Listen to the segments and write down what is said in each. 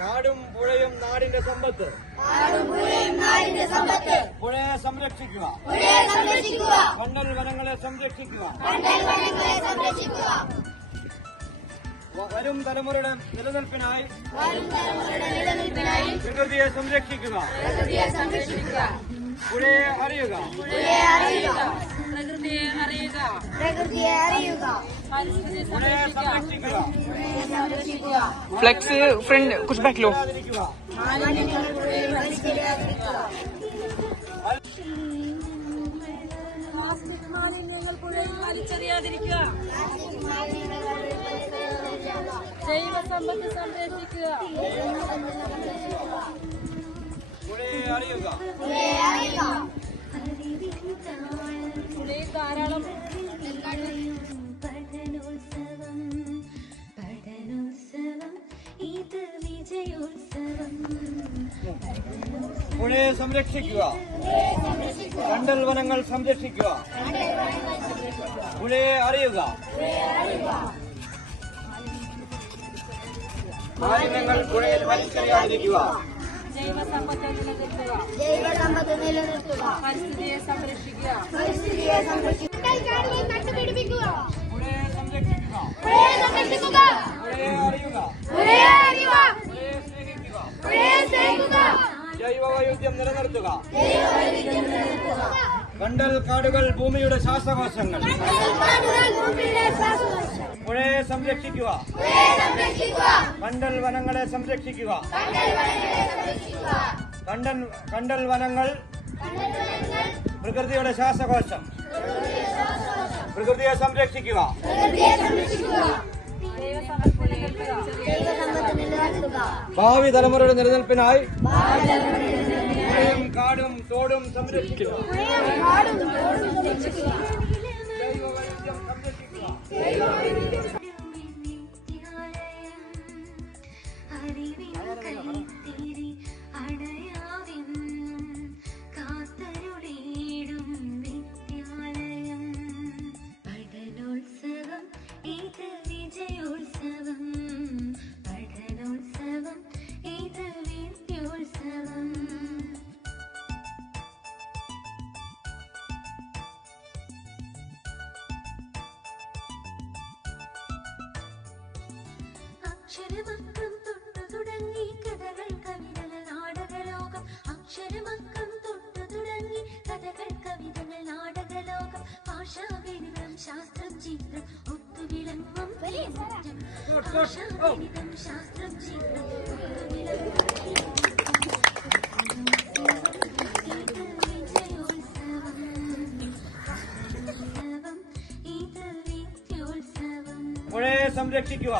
കാടും പുഴയും നാടിന്റെ സമ്പത്ത്. നാടിന്റെ സമ്പത്ത്. പുഴയെ സംരക്ഷിക്കുക. പുഴയെ സംരക്ഷിക്കുക. കണ്ടൽ വനങ്ങളെ സംരക്ഷിക്കുക. വരും തലമുറയുടെ നിലനിൽപ്പിനായി പ്രകൃതിയെ സംരക്ഷിക്കുക. പ്രകൃതിയെ സംരക്ഷിക്കുക. പുഴയെ അറിയുക. പുഴയെ അറിയുക. പ്രകൃതിയെ അറിയുക. ഫ്ലെക്സ് ഫ്രണ്ട് കുറച്ച് ബാക്കിലോ വലിച്ചെറിയാതിരിക്കുക ജൈവ സമ്പത്ത് സംരക്ഷിക്കുക പുഴയെ ധാരാളം. പുഴയെ സംരക്ഷിക്കുക. കണ്ടൽ വനങ്ങൾ സംരക്ഷിക്കുക. പുഴയെ അറിയുക. മാലിന്യങ്ങൾ പുഴയിൽ വലിച്ചെറിയാതിരിക്കുക. ജൈവ സമ്പത്ത് നിലനിർത്തുക നിലനിർത്തുക. പരിസ്ഥിതിയെ സംരക്ഷിക്കുക. പരിസ്ഥിതിയെ സംരക്ഷിക്കുക. ജൈവ വൈവിധ്യം നിലനിർത്തുക. കണ്ടൽ കാടുകൾ ഭൂമിയുടെ ശ്വാസകോശങ്ങൾ. പുഴയെ സംരക്ഷിക്കുക. കണ്ടൽ വനങ്ങളെ സംരക്ഷിക്കുക. കണ്ടൻ കണ്ടൽ വനങ്ങൾ പ്രകൃതിയുടെ ശ്വാസകോശം. പ്രകൃതിയെ സംരക്ഷിക്കുക. ഭാവി തലമുറയുടെ നിലനിൽപ്പിനായി കാടും തോടും സംരക്ഷിക്കുക. അക്ഷരമക്കം തൊട്ടു തുടങ്ങി കഥകൾ കവിതകൾ നാടകലോകം. അക്ഷരമക്കം തൊട്ടു തുടങ്ങി കഥകൾ കവിതകൾ നാടകലോകം. ഭാഷാഗണിതം ശാസ്ത്രം ചിത്രം ഒത്തുവിളങ്ങും. ഭാഷാഗണിതം ശാസ്ത്രം ചിത്രം ഒത്തുവിളങ്ങും പുഴയെ സംരക്ഷിക്കുക.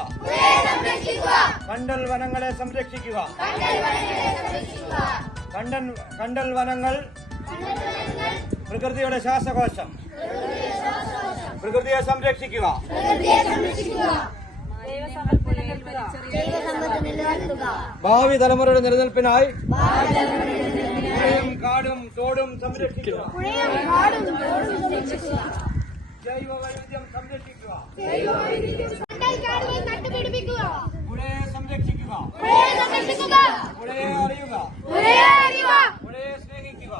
കണ്ടൽ വനങ്ങളെ സംരക്ഷിക്കുക. കണ്ടൻ കണ്ടൽ വനങ്ങൾ പ്രകൃതിയുടെ ശ്വാസകോശം. പ്രകൃതിയെ സംരക്ഷിക്കുക. ഭാവി തലമുറയുടെ നിലനിൽപ്പിനായി പുഴയും കാടും തോടും സംരക്ഷിക്കുക. ജൈവ വൈവിധ്യം സംരക്ഷിക്കുക. പുഴയെ സംരക്ഷിക്കുക. പുഴയെ അറിയുക. പുഴയെ സ്നേഹിക്കുക.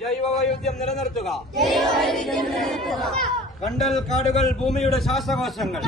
ജൈവ വൈവിധ്യം നിലനിർത്തുക. കണ്ടൽ കാടുകൾ ഭൂമിയുടെ ശ്വാസകോശങ്ങൾ.